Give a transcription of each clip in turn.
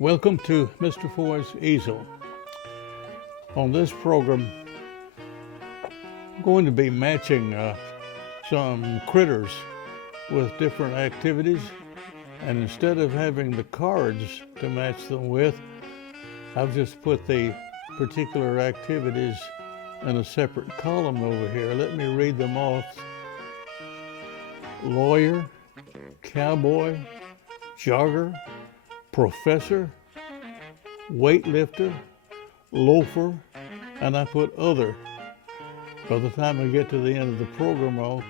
Welcome to Mr. Foy's Easel. On this program, I'm going to be matching some critters with different activities, and instead of having the cards to match them with, I've just put the particular activities in a separate column over here. Let me read them off. Lawyer, cowboy, jogger, professor, weightlifter, loafer, and I put other. By the time I get to the end of the program, I'll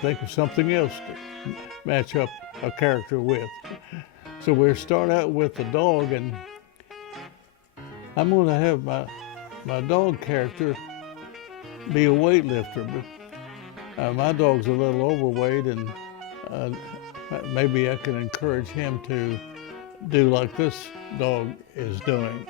think of something else to match up a character with. So we'll start out with the dog, and I'm going to have my dog character be a weightlifter, but my dog's a little overweight, and maybe I can encourage him to do like this dog is doing.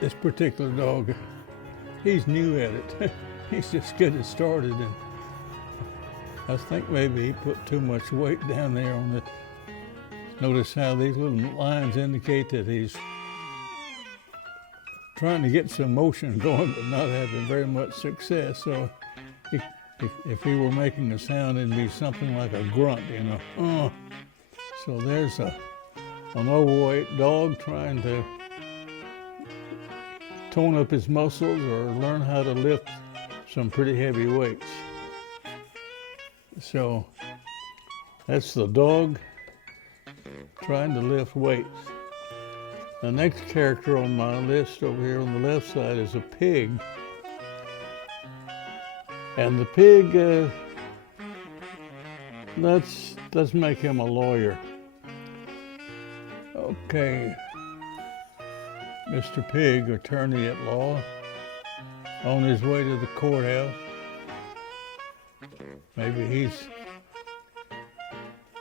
This particular dog, he's new at it. He's just getting started, and I think maybe he put too much weight down there on it. Notice how these little lines indicate that he's trying to get some motion going, but not having very much success. So if he were making a sound, it'd be something like a grunt, you know. So there's an overweight dog trying to tone up his muscles or learn how to lift some pretty heavy weights. So that's the dog trying to lift weights. The next character on my list over here on the left side is a pig. And the pig, let's make him a lawyer. Okay. Mr. Pig, attorney at law, on his way to the courthouse. Maybe he's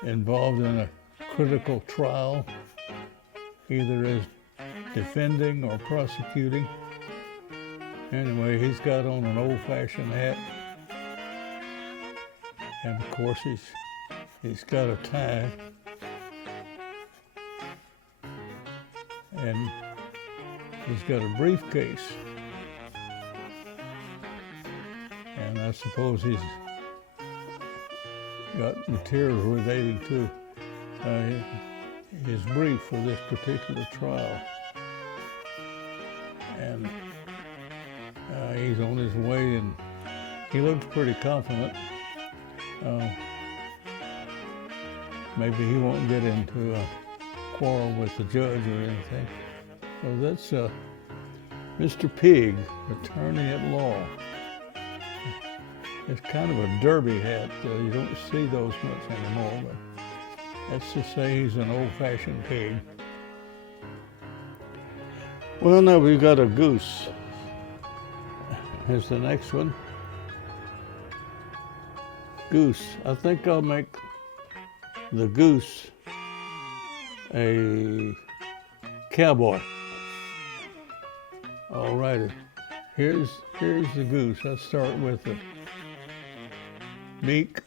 involved in a critical trial, either as defending or prosecuting. Anyway, he's got on an old-fashioned hat, and of course he's got a tie, and he's got a briefcase, and I suppose he's got materials relating to his brief for this particular trial. And he's on his way, and he looks pretty confident. Maybe he won't get into a quarrel with the judge or anything. So that's Mr. Pig, attorney at law. It's kind of a derby hat. You don't see those much anymore, but let's just say he's an old-fashioned pig. Well, now we've got a goose. Here's the next one. Goose. I think I'll make the goose a cowboy. All righty, here's the goose. Let's start with the beak.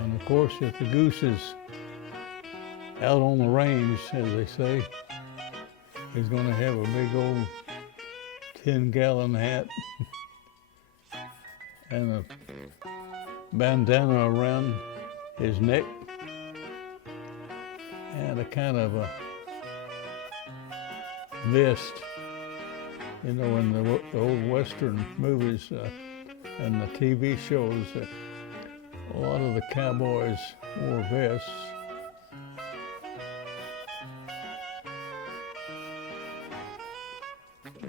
And of course, if the goose is out on the range, as they say, he's going to have a big old 10-gallon hat and a bandana around his neck and a kind of a vest. You know, in the old Western movies and the TV shows, a lot of the cowboys wore vests.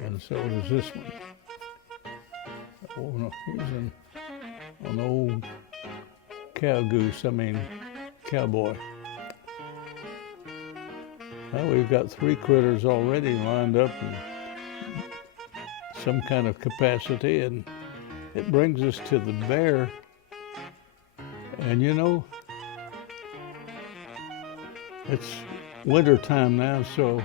And so does this one. Oh no, he's an old cowboy. Well, we've got 3 critters already lined up in some kind of capacity, and it brings us to the bear. And you know, it's winter time now, so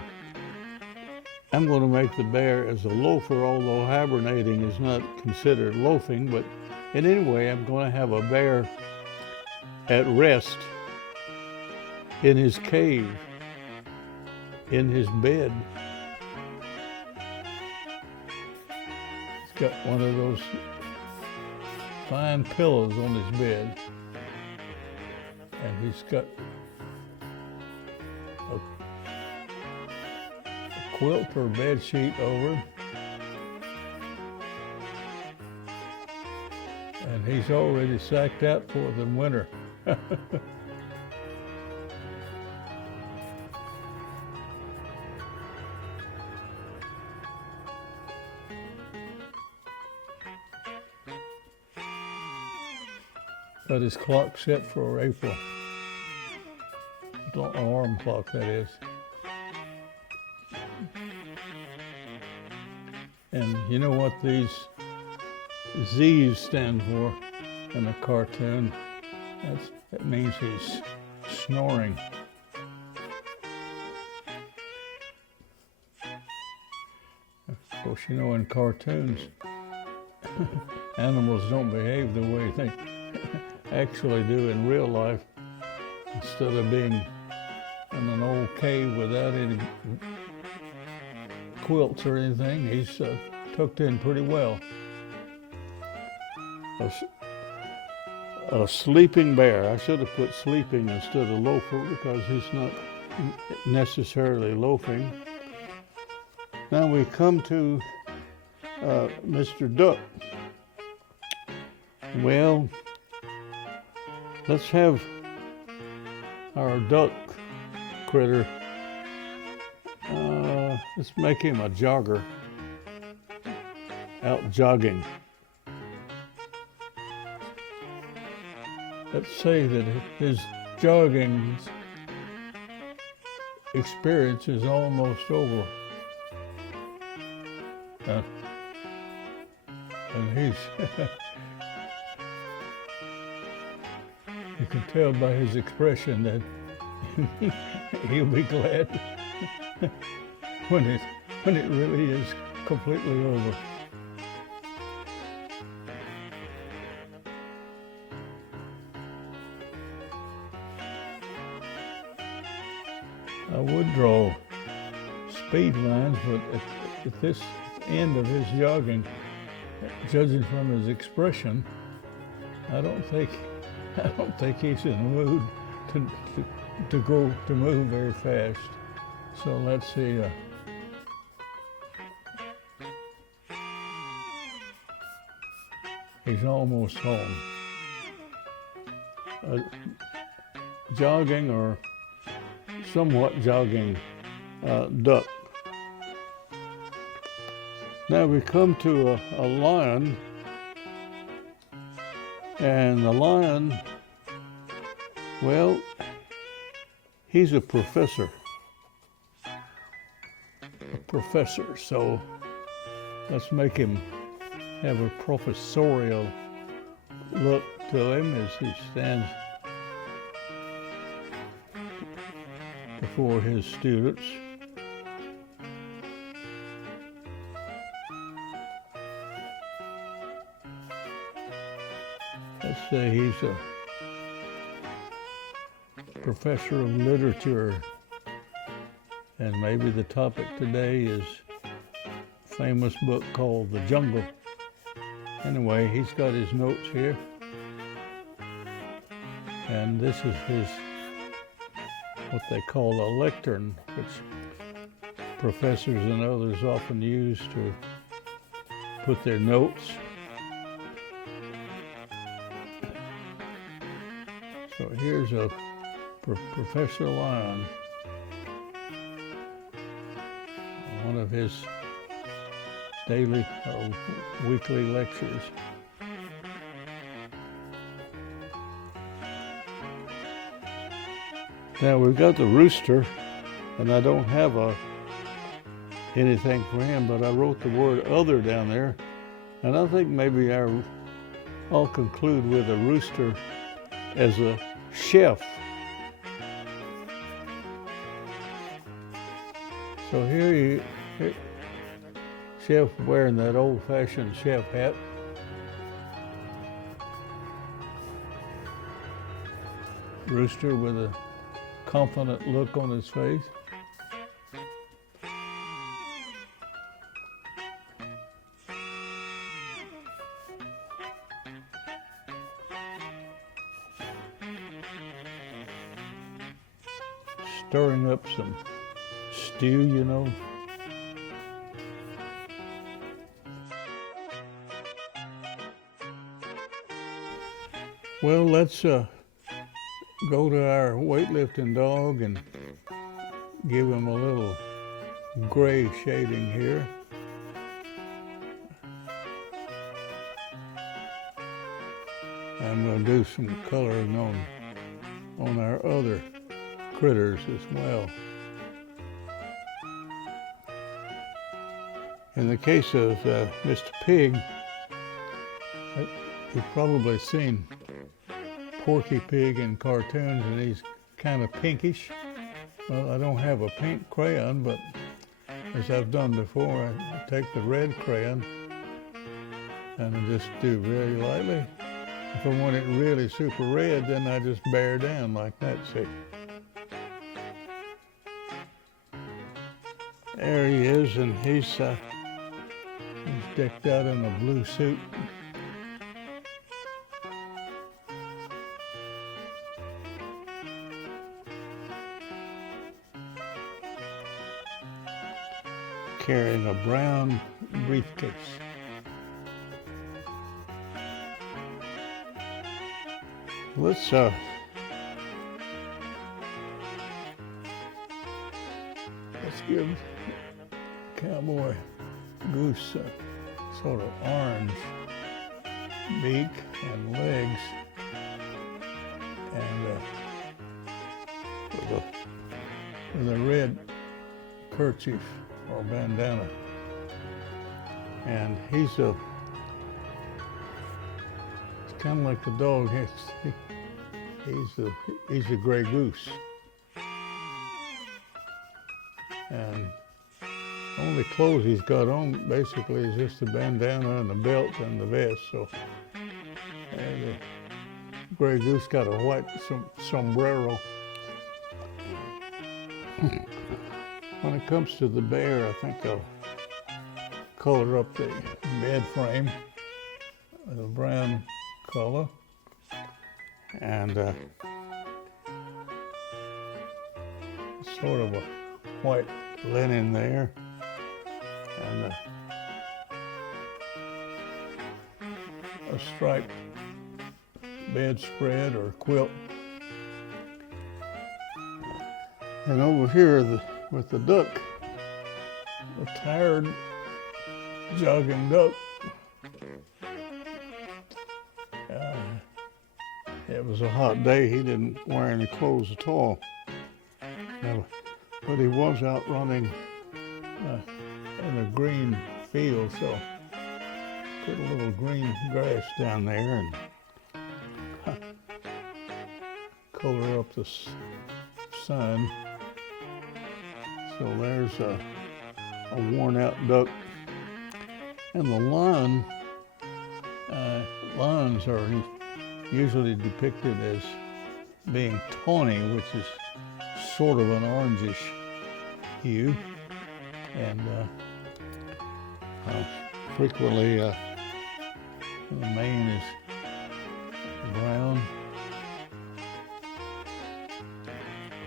I'm going to make the bear as a loafer, although hibernating is not considered loafing. But in any way, I'm going to have a bear at rest in his cave, in his bed. He's got one of those fine pillows on his bed, and he's got a quilt or bed sheet over him, and he's already sacked out for the winter. Got his clock set for April. Alarm clock, that is. And you know what these Z's stand for in a cartoon? That means he's snoring. Of course, you know, in cartoons, animals don't behave the way they actually do in real life. Instead of being in an old cave without any quilts or anything, he's tucked in pretty well. A sleeping bear. I should have put sleeping instead of loafer because he's not necessarily loafing. Now we come to Mr. Duck. Well, let's have our duck critter, let's make him a jogger, out jogging. Let's say that his jogging experience is almost over. And he's you can tell by his expression that he'll be glad when it really is completely over. I would draw speed lines, but at this end of his jogging, judging from his expression, I don't think he's in the mood to move very fast. So let's see. He's almost home. Jogging or somewhat jogging duck. Now we come to a lion, and the lion, well, he's a professor. So let's make him have a professorial look to him as he stands before his students. Let's say he's a professor of literature, and maybe the topic today is a famous book called The Jungle. Anyway, he's got his notes here, and this is his what they call a lectern, which professors and others often use to put their notes. So here's a Professor Lion, one of his daily or weekly lectures. Now we've got the rooster, And I don't have anything for him, but I wrote the word other down there. And I think maybe I'll conclude with a rooster as a chef. So here chef wearing that old-fashioned chef hat. Rooster with a confident look on his face. Stirring up some stew, you know. Well, let's go to our weightlifting dog and give him a little gray shading here. I'm going to do some coloring on our other critters as well. In the case of Mr. Pig, you've probably seen Porky Pig in cartoons, and he's kind of pinkish. Well, I don't have a pink crayon, but as I've done before, I take the red crayon and I just do very lightly. If I want it really super red, then I just bear down like that, see. There he is, and he's decked out in a blue suit. Carrying a brown briefcase. Let's give Cowboy Goose a sort of orange beak and legs, and with a red kerchief or bandana. And it's kind of like the dog. He's a gray goose. And only clothes he's got on basically is just the bandana and the belt and the vest. So the gray goose got a white sombrero. When it comes to the bear, I think I'll color up the bed frame with a brown color, and sort of a white linen there, and a striped bedspread or quilt. And over here with the duck, a tired jogging duck. It was a hot day. He didn't wear any clothes at all. But he was out running in a green field, so put a little green grass down there and color up the sun. So there's a worn-out duck. And the lawns are usually depicted as being tawny, which is sort of an orangish hue. And frequently the mane is brown.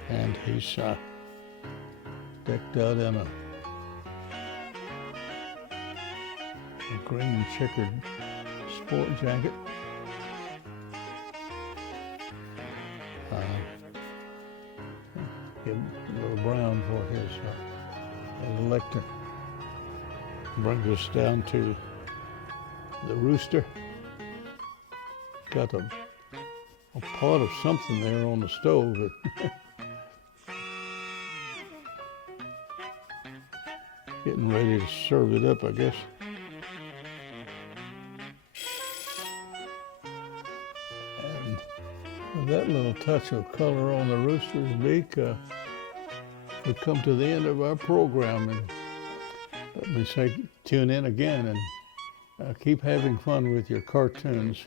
And he's decked out in a green checkered sport jacket. Give a little brown for his electric. Brings us down to the rooster. Got a pot of something there on the stove. getting ready to serve it up, I guess. And with that little touch of color on the rooster's beak, we come to the end of our program. And let me say, tune in again and keep having fun with your cartoons.